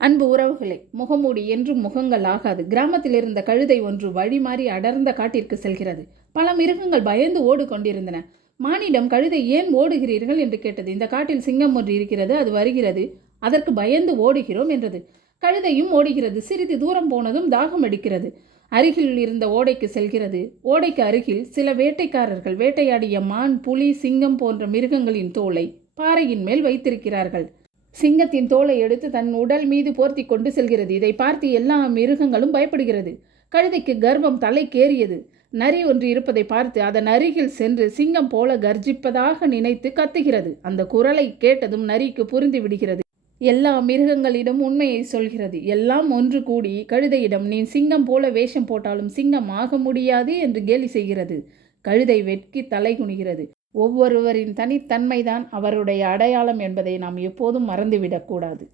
அன்பு உறவுகளே, முகமூடி என்றும் முகங்கள் ஆகாது. கிராமத்தில் இருந்த கழுதை ஒன்று வழி மாறி அடர்ந்த காட்டிற்கு செல்கிறது. பல மிருகங்கள் பயந்து ஓடு கொண்டிருந்தன. மானிடம் கழுதை ஏன் ஓடுகிறீர்கள் என்று கேட்டது. இந்த காட்டில் சிங்கம் ஒன்று இருக்கிறது, அது வருகிறது, அதற்கு பயந்து ஓடுகிறோம் என்றது. கழுதையும் ஓடுகிறது. சிறிது தூரம் போனதும் தாகம் அடிக்கிறது. அருகில் இருந்த ஓடைக்கு செல்கிறது. ஓடைக்கு அருகில் சில வேட்டைக்காரர்கள் வேட்டையாடிய மான், புலி, சிங்கம் போன்ற மிருகங்களின் தோலை பாறையின் மேல் வைத்திருக்கிறார்கள். சிங்கத்தின் தோலை எடுத்து தன் உடல் மீது போர்த்தி கொண்டு செல்கிறது. இதை பார்த்து எல்லா மிருகங்களும் பயப்படுகிறது. கழுதைக்கு கர்வம் தலைக்கேறியது. நரி ஒன்று இருப்பதை பார்த்து அதன் அருகில் சென்று சிங்கம் போல கர்ஜிப்பதாக நினைத்து கத்துகிறது. அந்த குரலை கேட்டதும் நரிக்கு புரிந்து விடுகிறது. எல்லா மிருகங்களிடம் உண்மையை சொல்கிறது. எல்லாம் ஒன்று கூடி கழுதையிடம், நீ சிங்கம் போல வேஷம் போட்டாலும் சிங்கம் ஆக முடியாது என்று கேலி செய்கிறது. கழுதை வெட்கி தலை குனிகிறது. ஒவ்வொருவரின் தனித்தன்மைதான் அவருடைய அடையாளம் என்பதை நாம் எப்போதும் மறந்துவிடக்கூடாது.